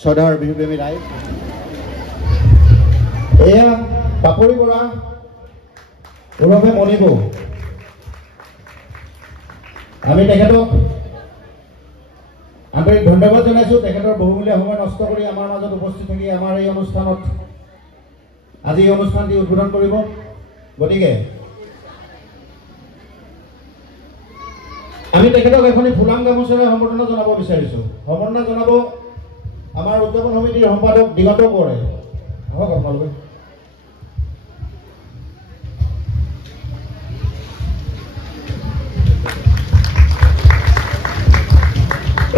শ্ৰদ্ধাৰ বিহুপ্ৰেমী ৰাইজ, এয়া পাপৰি বৰা ওৰফে মণিবু। আমি তেখেতক আন্তৰিক ধন্যবাদ জনাইছোঁ। তেখেতৰ বহুমূলীয়া সময় নষ্ট কৰি আমাৰ মাজত উপস্থিত থাকি আমাৰ এই অনুষ্ঠানত আজি এই অনুষ্ঠানটি উদ্বোধন কৰিব। গতিকে আমি তেখেতক এখনি ফুলাম গামোচাৰে সম্বৰ্ধনা জনাব বিচাৰিছোঁ। সম্বৰ্ধনা জনাব আমাৰ উদযাপন সমিতিৰ সম্পাদক দিগন্ত কোঁৱৰে। আহক আপোনালোকে।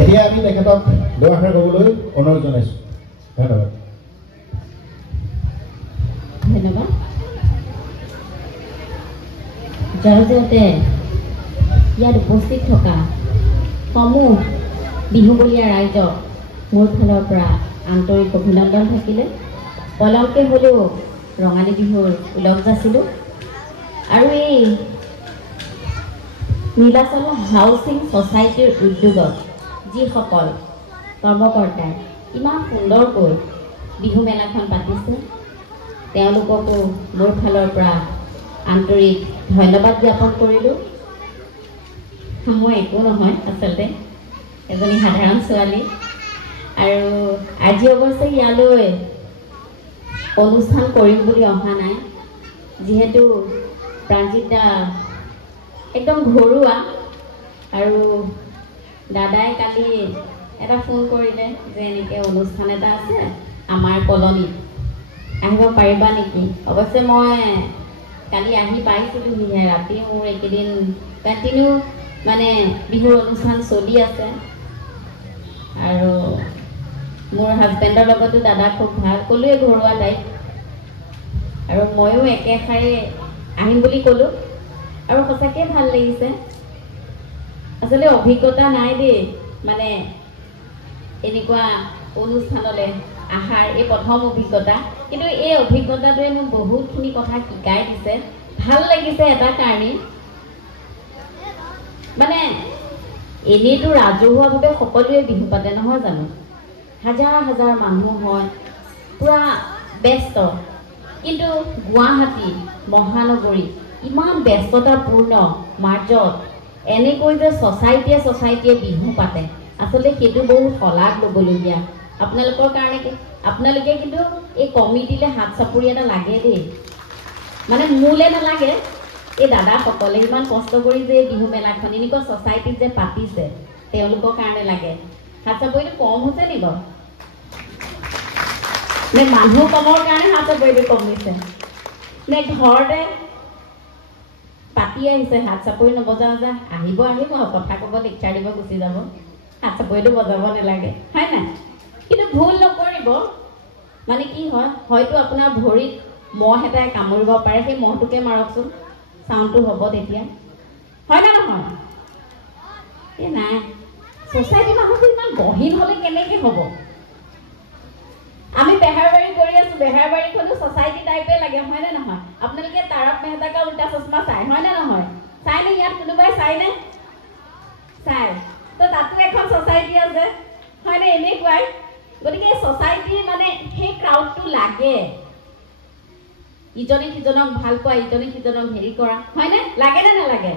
এতিয়া আমি তেখেতক দুআষাৰ ক'বলৈ অনুৰোধ জনাইছোঁ। ধন্যবাদ। ধন্যবাদ। জয়তে ইয়াত উপস্থিত থকা সমূহ বিহুবলীয়া ৰাইজক মোৰ ফালৰ পৰা আন্তৰিক অভিনন্দন থাকিলে। পলমকে হ'লেও ৰঙালী বিহুৰ উলগ যাছিলোঁ আৰু এই নীলাচল হাউচিং ছ'চাইটিৰ উদ্যোগত যিসকল কৰ্মকৰ্তাই ইমান সুন্দৰকৈ বিহু মেলাখন পাতিছে তেওঁলোককো মোৰ ফালৰ পৰা আন্তৰিক ধন্যবাদ জ্ঞাপন কৰিলোঁ। মই একো নহয়, আচলতে এজনী সাধাৰণ ছোৱালী আৰু আজি অৱশ্যে ইয়ালৈ অনুষ্ঠান কৰিম বুলি অহা নাই, যিহেতু প্ৰাঞ্জিত দা একদম ঘৰুৱা আৰু দাদাই কালি এটা ফোন কৰিলে যে এনেকৈ অনুষ্ঠান এটা আছে আমাৰ কলনীত, আহিব পাৰিবা নেকি? অৱশ্যে মই কালি আহি পাইছিলোঁহিহে ৰাতি। মোৰ এইকেইদিন কণ্টিনিউ মানে বিহুৰ অনুষ্ঠান চলি আছে আৰু মোৰ হাজবেণ্ডৰ লগতো দাদা খুব ভাল, ক'লোৱে ঘৰুৱা টাইপ আৰু ময়ো একেষাৰে আহিম বুলি ক'লোঁ আৰু সঁচাকৈ ভাল লাগিছে। আচলতে অভিজ্ঞতা নাই দেই, মানে এনেকুৱা অনুষ্ঠানলৈ আহাৰ এই প্ৰথম অভিজ্ঞতা, কিন্তু এই অভিজ্ঞতাটোৱে মোক বহুতখিনি কথা শিকাই দিছে। ভাল লাগিছে এটা কাৰণেই, মানে এনেইতো ৰাজহুৱাভাৱে সকলোৱে বিহু পাতে নহয় জানো, হাজাৰ হাজাৰ মানুহ হয়, পূৰা ব্যস্ত, কিন্তু গুৱাহাটী মহানগৰী ইমান ব্যস্ততাপূৰ্ণ মাজত এনেকৈ যে ছ'চাইটিয়ে বিহু পাতে, আচলতে সেইটো বহুত শলাগ ল'বলগীয়া। আপোনালোকৰ কাৰণে আপোনালোকে কিন্তু এই কমিটিলৈ হাত চাপৰি এটা লাগে দেই, মানে মোলৈ নালাগে, এই দাদাসকলে ইমান কষ্ট কৰি যে বিহু মেলাখন এনেকুৱা ছ'চাইটিত যে পাতিছে তেওঁলোকৰ কাৰণে লাগে। হাত চাপৰিটো কম হৈছে নি বাৰু? নে মানুহ কমৰ কাৰণে হাত চাপৰিটো কমিছে, নে ঘৰতে পাতি আহিছে হাত চাপৰি নবজাওঁ যে আহিব কথা ক'ব লেকচাৰ দিব গুচি যাব, হাত চাপৰিটো বজাব নালাগে, হয় নাই? কিন্তু ভুল নকৰিব, মানে কি হয়, হয়তো আপোনাৰ ভৰিত মহ এটাই কামুৰিব পাৰে, সেই মহটোকে মাৰকচোন, চাউণ্ডটো হ'ব তেতিয়া, হয় নে নহয়? এই নাই, ছ'চাইটি মানুহটো ইমান গহীন হ'লে কেনেকৈ হ'ব? আমি বেহাৰবাৰী কৰি আছোঁ, বেহাৰবাৰীখনো ছ'চাইটি টাইপে লাগে, হয়নে নহয়? আপোনালোকে তাৰক মেহতা কা উল্টা চশমা চাই, হয়নে নহয়? চাইনে? ইয়াত কোনোবাই চাইনে? চাই, তো তাতো এখন ছ'চাইটি আছে, হয়নে? এনেকুৱাই। গতিকে ছ'চাইটিৰ মানে সেই ক্ৰাউডটো লাগে, ইজনে সিজনক ভাল পোৱা, ইজনে সিজনক হেৰি কৰা, হয়নে? লাগেনে নালাগে?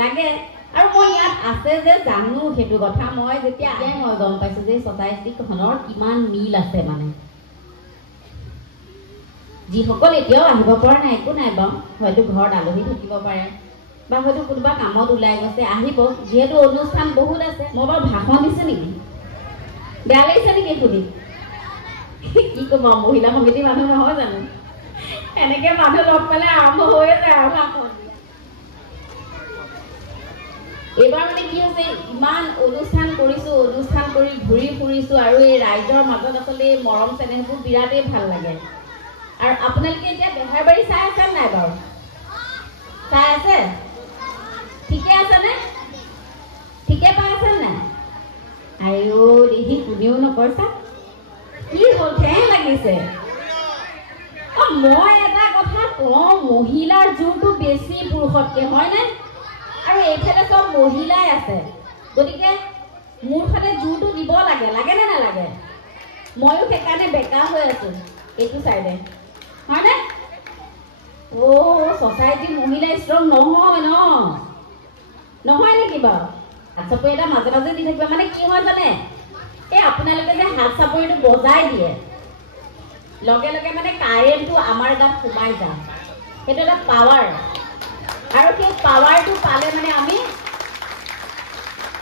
লাগে। আৰু মই ইয়াত আছে যে জানো সেইটো কথা, মই যেতিয়া মই গম পাইছোঁ যে ছ'চাইটিখনৰ কিমান মিল আছে। মানে যিসকল এতিয়াও আহিব পৰা নাই, একো নাই বাৰু, হয়তো ঘৰত আলহী থাকিব পাৰে বা হয়তো কোনোবা কামত ওলাই গৈছে, আহিব, যিহেতু অনুষ্ঠান বহুত আছে। মই বাৰু ভাষণ দিছোঁ নেকি? বেয়া লাগিছে নেকি শুনি? কি ক'ম, মহিলা সমিতি মানুহ নহয় জানো, এনেকৈ মানুহ লগ পালে আৰম্ভ হৈ যায় আৰু ভাষণ। এইবাৰ মানে কি হৈছে, ইমান অনুষ্ঠান কৰিছোঁ, অনুষ্ঠান কৰি ঘূৰি ফুৰিছোঁ আৰু এই ৰাইজৰ মাজত আচলতে এই মৰম চেনেহবোৰ বিৰাটেই ভাল লাগে। আৰু আপোনালোকে এতিয়া বেহাৰবাৰী চাই আছে নাই বাৰু? চাই আছে? ঠিকে আছেনে? ঠিকে পাই আছে নাই? আইও দেখি কোনেও নকৰছা, কি হ'ল, ঠেং লাগিছে? মই এটা কথা কওঁ, মহিলাৰ জোৰটো বেছি পুৰুষতকৈ, হয়নে? আৰু এইফালে চব মহিলাই আছে, গতিকে মোৰ ফালে জোৰটো দিব লাগে, লাগেনে নালাগে? ময়ো সেইকাৰণে বেকা হৈ আছো এইটো চাইডে হয়নে অ' ছ'চাইটিৰ মহিলা ষ্ট্ৰং নহয় নহয় নেকি বাৰু হাত চাপৰি এটা মাজে মাজে দি থাকিবা মানে কি হয় জানে এই আপোনালোকে যে হাত চাপৰিটো বজাই দিয়ে লগে লগে মানে কাৰেণ্টটো আমাৰ গাত সোমাই যায় সেইটো এটা পাৱাৰ আৰু সেই পাৱাৰটো পালে মানে আমি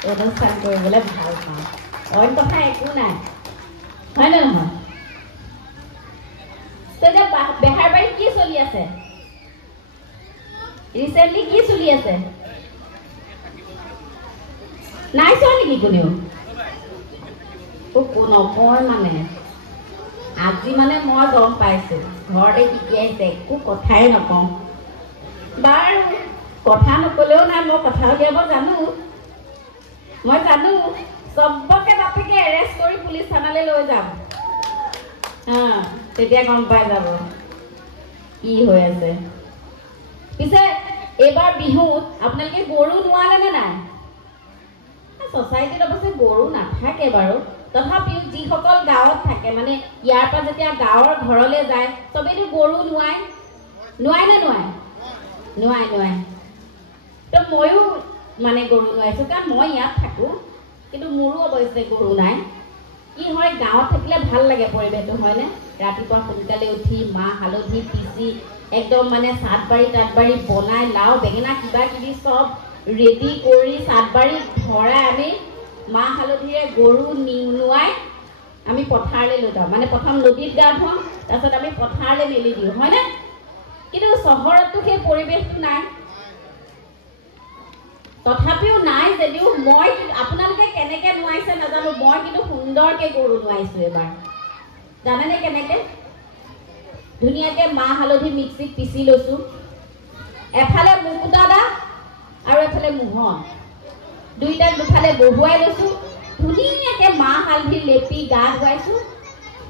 অনুষ্ঠান কৰিবলৈ ভাল পাওঁ অইন কথা একো নাই হয় নে নহয় তেতিয়া বেহাৰবাৰীত কি চলি আছে ৰিচেণ্টলি কি চলি আছে নাই চোৱা নেকি কোনেও নকয় মানে আজি মানে মই গম পাইছো ঘৰতে শিকিয়াইছে একো কথাই নকওঁ বাৰু কথা নকলেও নাই মই কথা উলিয়াব জানো মই জানো চবকে বাপেকে এৰেষ্ট কৰি পুলিচ থানালৈ লৈ যাম তেতিয়া গম পাই যাব কি হৈ আছে পিছে এইবাৰ বিহুত আপোনালোকে গৰু নোৱালে নে নাই ছ'চাইটিত অৱশ্যে গৰু নাথাকে বাৰু তথাপিও যিসকল গাঁৱত থাকে মানে ইয়াৰ পৰা যেতিয়া গাঁৱৰ ঘৰলৈ যায় চবেইতো গৰু নোৱায় নে নোৱায় তো ময়ো মানে গৰু নোৱাইছোঁ কাৰণ মই ইয়াত থাকোঁ কিন্তু মোৰো অৱশ্যে গৰু নাই কি হয় গাঁৱত থাকিলে ভাল লাগে পৰিৱেশটো হয়নে ৰাতিপুৱা সোনকালে উঠি মাহ হালধি পিচি একদম মানে চাটবাৰী তাতবাৰী বনাই লাও বেঙেনা কিবা কিবি চব ৰেডি কৰি চাটবাৰী ভৰাই আমি মাহ হালধিৰে গৰু নোৱাই আমি পথাৰলৈ লৈ যাওঁ মানে প্ৰথম নদীত গা ধুৱাওঁ তাৰপিছত আমি পথাৰলৈ মেলি দিওঁ হয়নে কিন্তু চহৰততো সেই পৰিৱেশটো নাই তথাপিও নাই যদিও মই আপোনালোকে কেনেকৈ নোৱাইছে নাজানো মই কিন্তু সুন্দৰকৈ গৰু নোৱাইছোঁ এবাৰ জানেনে কেনেকৈ ধুনীয়াকৈ মাহ হালধি মিক্সিত পিচি লৈছোঁ এফালে মুকুতা দা আৰু এফালে মোহন দুইটাক দুফালে বহুৱাই লৈছোঁ ধুনীয়াকৈ মাহ হালধি লেপি গা ধুৱাইছোঁ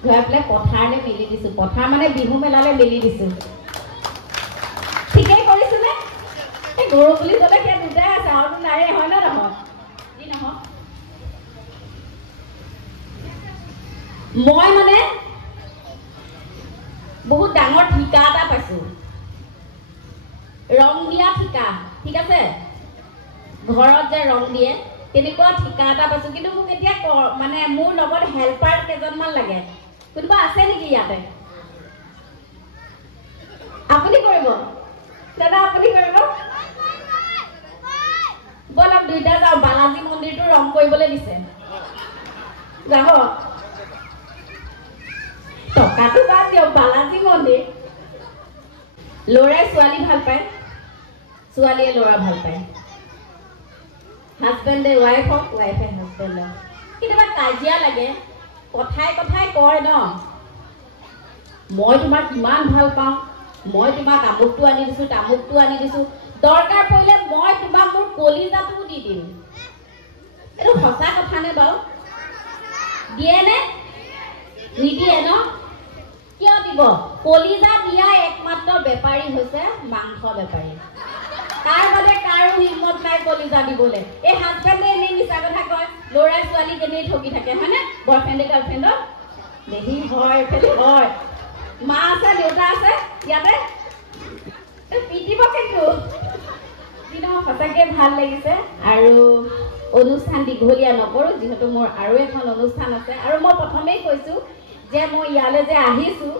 ধুৱাই পেলাই পথাৰলৈ মেলি দিছোঁ পথাৰ মানে বিহু মেলালৈ মেলি দিছোঁ ঠিকেই কৰিছোঁনে এই গৰু বুলি ক'লে সেই দুটাই আছে আৰুতো নাই হয় নে নহয় যি নহয় মই মানে বহুত ডাঙৰ ঠিকা এটা পাইছোঁ ৰং দিয়া ঠিকা ঠিক আছে ঘৰত যে ৰং দিয়ে তেনেকুৱা ঠিকা এটা পাইছোঁ কিন্তু মোক এতিয়া মানে মোৰ লগত হেল্পাৰ কেইজনমান লাগে কোনোবা আছে নেকি ইয়াতে আপুনি কৰিব দাদা আপুনি কৰিব বলক দুইটা যাওঁ বালাজী মন্দিৰটো ৰং কৰিবলৈ দিছে যাব টকাটো বাদ দিয়ক বালাজী মন্দিৰ ল'ৰাই ছোৱালী ভাল পায় ছোৱালীয়ে ল'ৰা ভাল পায় হাজবেণ্ডে ৱাইফক ৱাইফে হাজবেণ্ডক কেতিয়াবা কাজিয়া লাগে কথাই কথাই কয় ন মই তোমাক ইমান ভাল পাওঁ মই তোমাক আমুকটো আনি দিছোঁ তামুকটো আনি দিছোঁ দৰকাৰ পৰিলে মই তোমাক মোৰ কলিজাটোও দি দিম এইটো সঁচা কথা নে বাৰু দিয়ে নে নিদিয়ে ন কিয় দিব কলিজা দিয়া একমাত্ৰ বেপাৰী হৈছে মাংস বেপাৰী তাৰ বাদে কাৰো হিম্মত নাই কলিজা দিবলৈ এই হাজবেণ্ডে এনেই মিছা কথা কয় ল'ৰা ছোৱালীক এনেই ঠগি থাকে হয়নে বয়ফ্ৰেণ্ডে গাৰ্লফ্ৰেণ্ডক দেহি হয় এইফালে হয় মা আছে দেউতা আছে ইয়াতে পিটিব কিন্তু সঁচাকৈ ভাল লাগিছে আৰু অনুষ্ঠান দীঘলীয়া নকৰোঁ যিহেতু মোৰ আৰু এখন অনুষ্ঠান আছে আৰু মই প্ৰথমেই কৈছোঁ যে মই ইয়ালৈ যে আহিছোঁ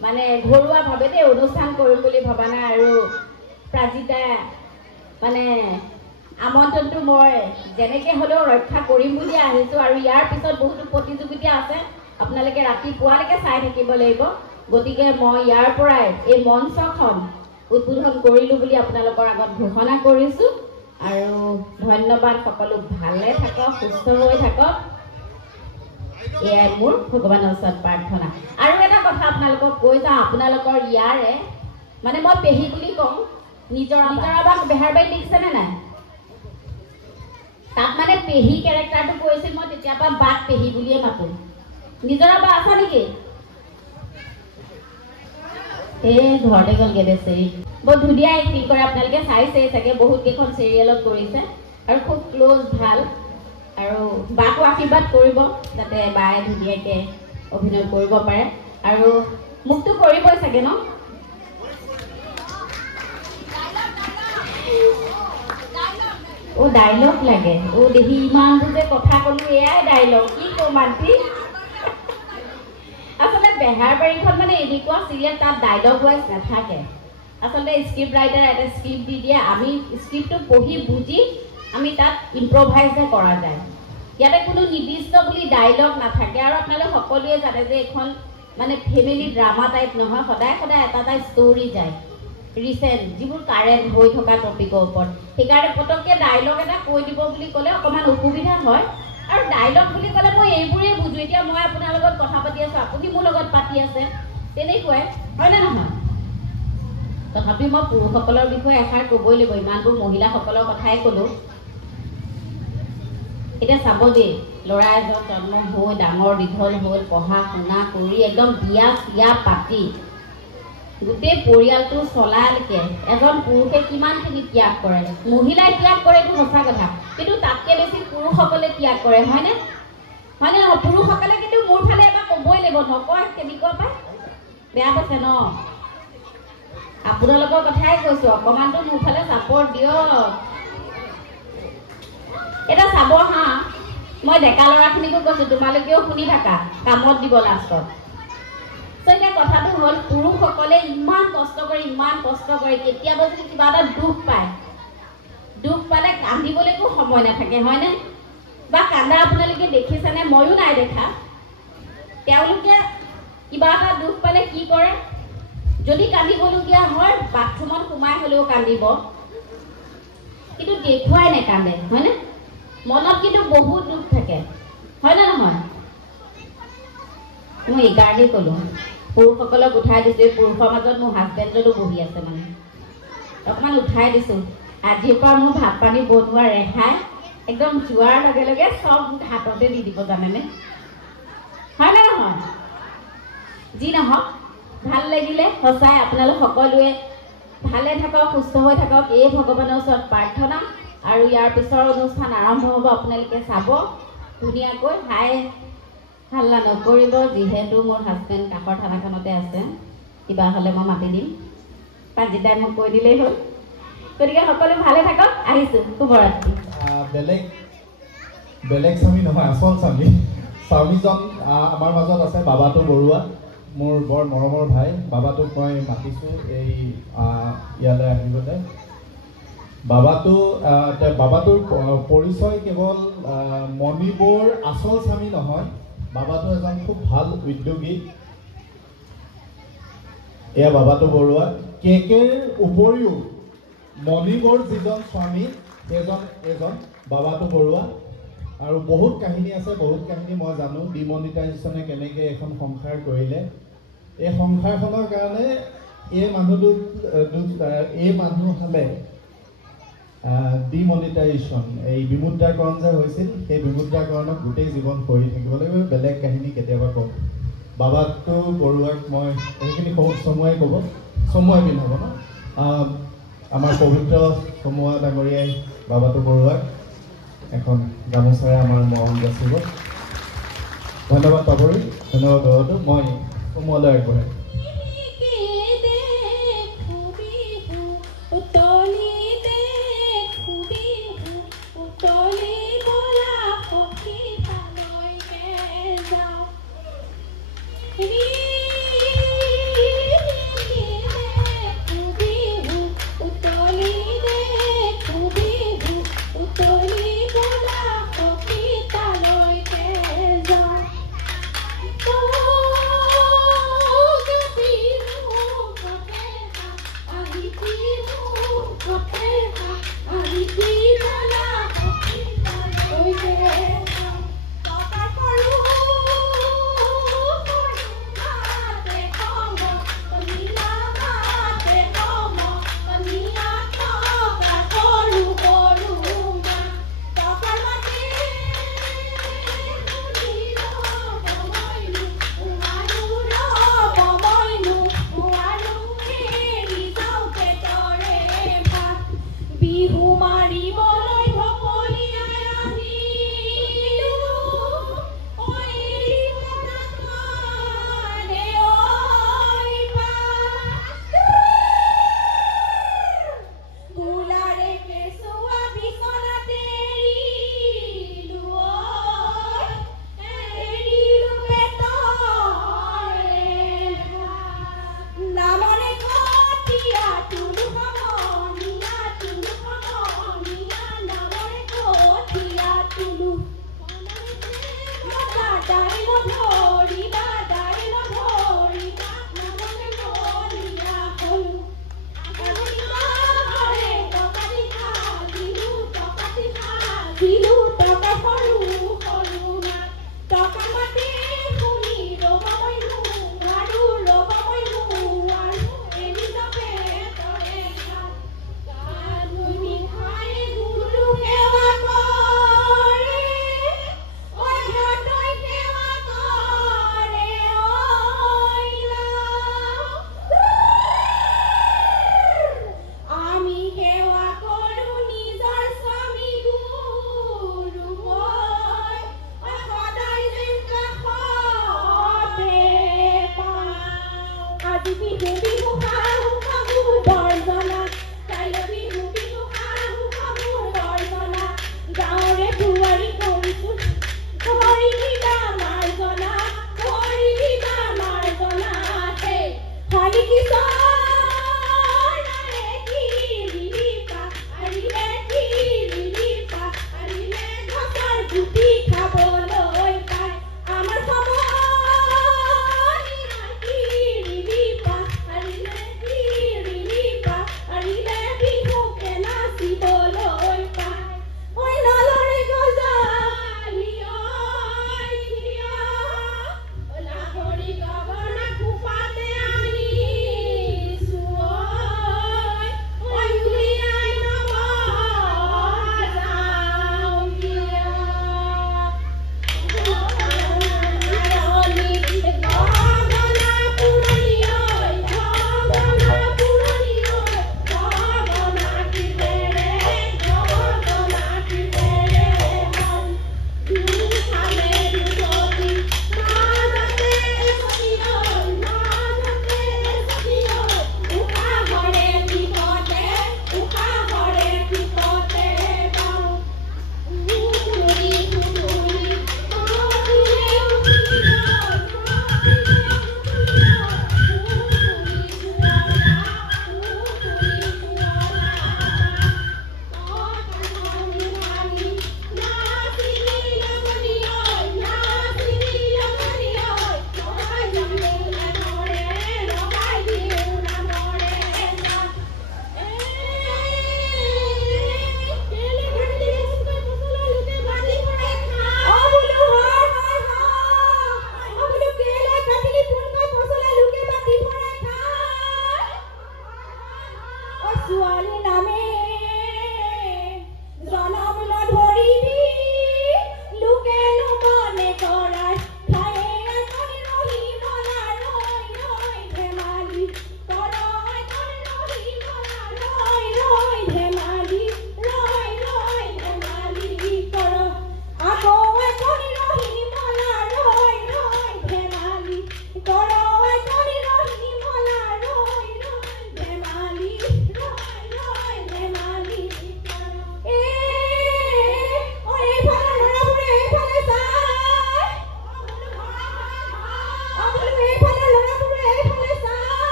মানে ঘৰুৱাভাৱে দেই অনুষ্ঠান কৰিম বুলি ভবা নাই আৰু প্ৰাজিতা মানে আমন্ত্ৰণটো মই যেনেকৈ হ'লেও ৰক্ষা কৰিম বুলি আহিছোঁ আৰু ইয়াৰ পিছত বহুতো প্ৰতিযোগিতা আছে আপোনালোকে ৰাতিপুৱালৈকে চাই থাকিব লাগিব গতিকে মই ইয়াৰ পৰাই এই মঞ্চখন উদ্বোধন কৰিলোঁ বুলি আপোনালোকৰ আগত ঘোষণা কৰিছোঁ আৰু ধন্যবাদ সকলো ভালে থাকক সুস্থ হৈ থাকক এয়াই মোৰ ভগৱানৰ ওচৰত প্ৰাৰ্থনা আৰু এটা কথা আপোনালোকক কৈ যাওঁ আপোনালোকৰ ইয়াৰে মানে মই পেহী বুলি কওঁ নিজৰা বেহাৰবাৰীত দেখিছেনে নাই তাত মানে পেহী কেৰেক্টাৰটো কৰিছিল মই তেতিয়াৰ পৰা বাক পেহী বুলিয়ে মাতোঁ নিজৰা বা আছা নেকি এই ঘৰতে গ'লগৈ বেচেৰি বৰ ধুনীয়া এক্টিং কৰে আপোনালোকে চাইছেই চাগে বহুত কেইখন চিৰিয়েলত কৰিছে আৰু খুব ক্ল'জ ভাল আৰু বাকো আশীৰ্বাদ কৰিব যাতে বায়ে ধুনীয়াকৈ অভিনয় কৰিব পাৰে আৰু মুক্ত কৰিবই চাগে ন ও ডায়লগ লাগে ও দেখি ইমানটো যে কথা ক'লো এয়াই ডায়লগ কি ক'ম আণ্টি আচলতে বেহাৰবাৰীখন মানে এনেকুৱা চিৰিয়েল তাত ডায়লগ ৱাইজ নাথাকে আচলতে স্ক্ৰিপ্ট ৰাইটাৰ এটা স্ক্ৰিপ্ট দি দিয়ে আমি স্ক্ৰিপ্টটো পঢ়ি বুজি আমি তাত ইম্প্ৰভাইজে কৰা যায় ইয়াতে কোনো নিৰ্দিষ্ট বুলি ডায়লগ নাথাকে আৰু আপোনালোক সকলোৱে জানে যে এখন মানে ফেমিলি ড্ৰামা টাইপ নহয় সদায় সদায় এটা এটা ষ্টৰি যায় ৰিচেণ্ট যিবোৰ কাৰেণ্ট হৈ থকা টপিকৰ ওপৰত সেইকাৰণে পটককৈ ডায়লগ এটা কৈ দিব বুলি ক'লে অকণমান অসুবিধা হয় আৰু ডায়লগ বুলি ক'লে মই এইবোৰেই বুজো এতিয়া মই আপোনাৰ লগত কথা পাতি আছোঁ আপুনি মোৰ লগত পাতি আছে তেনেকুৱাই হয়নে নহয় তথাপি মই পুৰুষসকলৰ বিষয়ে এষাৰ ক'বই লাগিব ইমানবোৰ মহিলাসকলৰ কথাই ক'লোঁ এতিয়া চাব দেই ল'ৰা এজন জন্ম হৈ ডাঙৰ দীঘল হ'ল পঢ়া শুনা কৰি একদম বিয়া চিয়া পাতি গোটেই পৰিয়ালটো চলালৈকে এজন পুৰুষে কিমানখিনি ত্যাগ কৰে মহিলাই ত্যাগ কৰে এইটো সঁচা কথা কিন্তু তাতকৈ বেছি পুৰুষসকলে ত্যাগ কৰে হয়নে হয়নে নহয় পুৰুষসকলে কিন্তু মোৰ ফালে এবাৰ ক'বই লাগিব নকয় কেনেকুৱা পায় বেয়া পাইছে ন আপোনালোকৰ কথাই কৈছোঁ অকণমানটো মোৰ ফালে ছাপৰ্ট দিয়ক এটা চাব হা মই ডেকা ল'ৰাখিনিকো কৈছোঁ তোমালোকেও শুনি থাকা কামত দিব লাষ্টত এতিয়া কথাটো হ'ল পুৰুষসকলে ইমান কষ্ট কৰে কেতিয়াবা যদি কিবা এটা দুখ পালে কান্দিবলৈকো সময় নাথাকে হয়নে বা কান্দা আপোনালোকে দেখিছেনে ময়ো নাই দেখা তেওঁলোকে কিবা এটা দুখ পালে কি কৰে যদি কান্দিবলগীয়া হয় বাথৰুমত সোমাই হ'লেও কান্দিব কিন্তু দেখুৱাই নেকান্দে হয়নে মনত কিন্তু বহুত দুখ থাকে হয়নে নহয় মই এইকাৰণেই ক'লোঁ পুৰুষসকলক উঠাই দিছোঁ পুৰুষৰ মাজত মোৰ হাজবেণ্ডজনো বহি আছে মানে অকণমান উঠাই দিছোঁ আজিৰ পৰা মোৰ ভাত পানী বনোৱা ৰেহাই একদম যোৱাৰ লগে লগে চব হাততে দি দিব জানেনে হয়নে নহয় যি নহওক ভাল লাগিলে সঁচাই আপোনালোক সকলোৱে ভালে থাকক সুস্থ হৈ থাকক এই ভগৱানৰ ওচৰত প্ৰাৰ্থনা আৰু ইয়াৰ পিছৰ অনুষ্ঠান আৰম্ভ হ'ব আপোনালোকে চাব ধুনীয়াকৈ হাই হাল্লা নকৰিব যিহেতু মোৰ হাজবেণ্ড কাষৰ থানাখনতে আছে কিবা হ'লে মই মাতি দিম পাঁচজিতাই মোক কৈ দিলেই হ'ল গতিকে সকলো ভালে থাকক আহিছোঁ শুভৰাত্ৰি বেলেগ স্বামী নহয় আচল স্বামীজন আমাৰ মাজত আছে বাবাটো বৰুৱা মোৰ বৰ মৰমৰ ভাই বাবাটোক মই মাতিছোঁ এই ইয়ালৈ আহিবলৈ বাবাটোৰ পৰিচয় কেৱল মণিবৰ আচল স্বামী নহয় বাবাটো এজন খুব ভাল উদ্যোগী এয়া বাবাটো বৰুৱা কেকেৰ উপৰিও মণিবৰ যিজন স্বামী এজন বাবাটো বৰুৱা আৰু বহুত কাহিনী আছে বহুত কাহিনী মই জানো ডিমনিটাইজেশ্যনে কেনেকৈ এখন সংসাৰ কৰিলে এই সংসাৰখনৰ কাৰণে এই মানুহহালে ডিমনিটাইজেশ্যন এই বিমুদ্ৰাকৰণ যে হৈছিল সেই বিমুদ্ৰাকৰণত গোটেই জীৱন কৰি থাকিব লাগিব বেলেগ কাহিনী কেতিয়াবা ক'ম বাবাটো বৰুৱাক মই সেইখিনি চমুৱাই ক'ব চমুৱাই পিন্ধাব ন আমাৰ পবিত্ৰ চমুৱা ডাঙৰীয়াই বাবাটো বৰুৱাক এখন গামোচাৰে আমাৰ মৰম যাচিব ধন্যবাদ পাবৰি ধন্যবাদ বাবাটো মই চমুৱালৈ আগবঢ়াই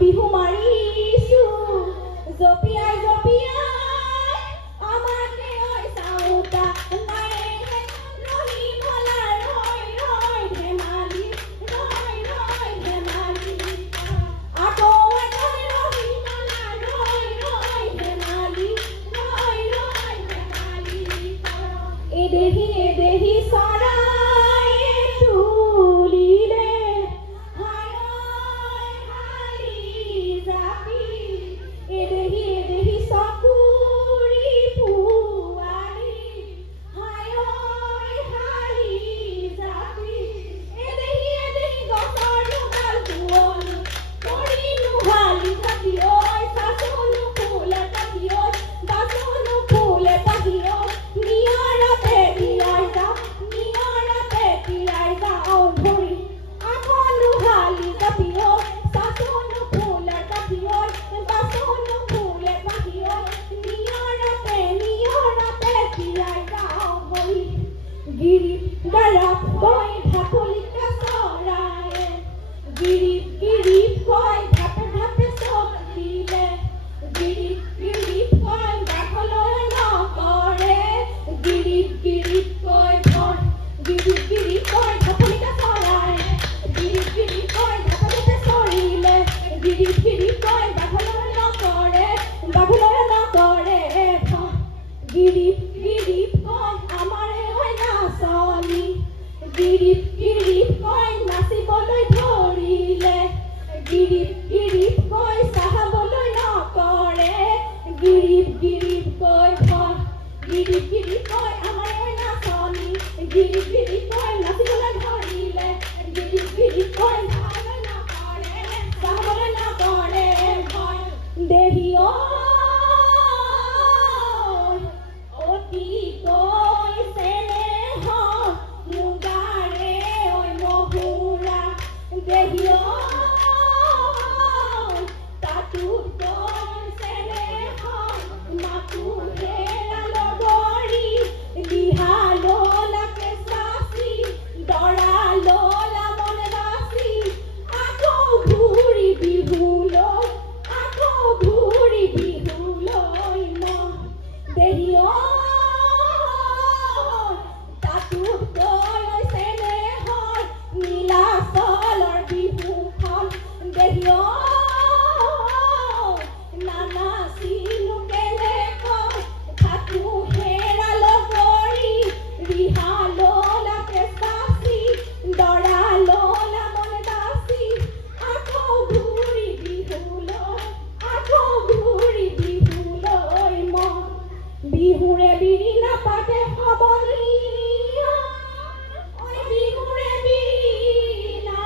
বিহু মাৰিছো জপিয়াই জপিয়াই আমাকে ঐ চাউতা নাই ৰহি ভলা ৰৈ ৰৈ ধেমালি আকৌ ৰহি ভলা ৰৈ ৰৈ ধেমালি এদেহি চৰাই তুলিলে এদেহি চকুৰি পুৱাৰী হায় হাৰি জাপি এদেহি গছৰ ডাল পুৱনি কৰি নুহালি কাটি ঐ চাচোন ফুলে কাটি ঐ বাচোন ফুলে কাটি ঐ নিয়ৰতে তিয়াই যা ভৰি আকৌ নুহালি কাটি ঐ চাচোন ফুলে কাটি ঐ বাচোন ফুলে কাটি ঐ নিয়ৰতে তিয়াই যা ভৰি গিৰিত গৰপ গৈ ঢাপলিকা চৰায়ে গিৰিত গৈ ঢাপে চকিলে গিৰিত গৈ বাঘলৈ নকৰে গিৰিত গৈ ভৰ গিৰিত গৈ ঢাপলিকা চৰায়ে গিৰিত গৈ ঢাপলিকা চৰিলে গিৰিত গৈ বাঘলৈ নকৰে গিৰিত গৈ আমাৰে ঐ নাচনি গিৰিত গৈ নাচিবলৈ ধৰিলে গিৰিত গৈ চাহাবলৈ নকৰে গিৰিত গৈ ভৰ গিৰিত গৈ আমাৰে ঐ নাচনি গিৰিত গৈ নাচিবলৈ ধৰিলে গিৰিত গৈ চাহাবলৈ নকৰে ভৰ দেহি অতিকৈ চেনেহ মুগাৰে ঐ মহুৰা দেহি তাতোকৈ চেনেহ মাথো হেৰাল গৰি দিহা ললাকে চাচি দৰা ললা মনে বাচি আকৌ ঘূৰি বিহুলৈ দেহি তাতোকৈ চেনেহৰ নীলাচলৰ বিহুখন দেহি নানাচিলো কেনেকৈ থাকো হেৰাল গৰি ৰিহা ললাকে চাচি দৰা ললা মনে বাচি আকৌ ঘূৰি বিহুলৈ মন বিহুৰে বিৰিণা পাতে সবনীয়া ঐ বিহুৰে বিৰিণা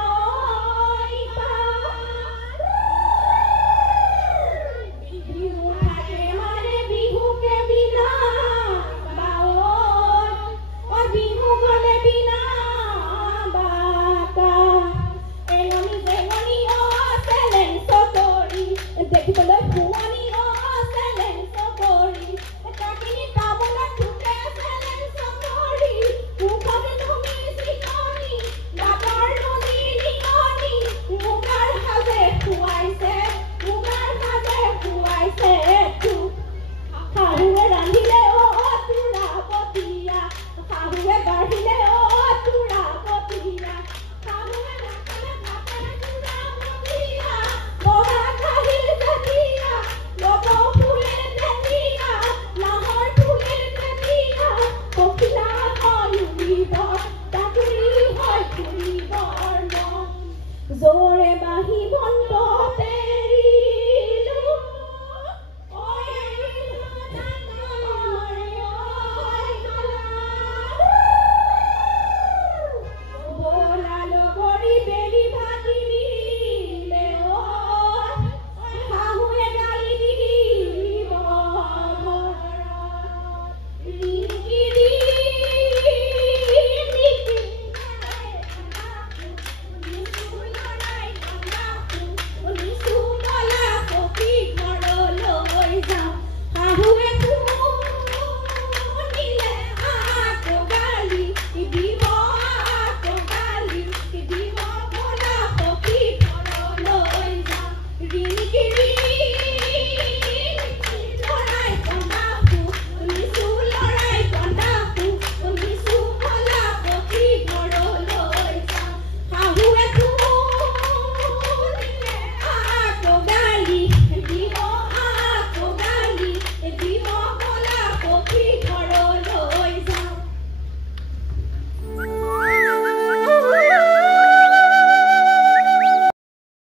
বিহু থাকে মানে বিহুকে বিনা বিহু গলে বিনা বাকা এঙনি জেঙনি চেলেঞ্চ কৰি দেখিবলৈ শুৱনি চেলেঞ্চ কৰি কাকিনি তামোলত ঠুকে চেলেঞ্চ কৰি মুখত তুমি চিকনি দাঁতৰ নদী নিকনি মুগাৰ সাজে খুৱাইছে শাহুৱে ৰান্ধিলে তুৰা পতীয়া শাহুৱে বাঢ়িলে তুৰা পতীয়া শাহুৱে নাখালে ভাতেৰে তুৰা পতীয়া বগা খাহিল যেতিয়া লব ফুলে তেতিয়া নাহৰ ফুলে তেতিয়া পখিলা হয় উৰিব তাকুৰি হয় ফুৰিবৰ মন জোৰে বাঢ়ি বন্ধ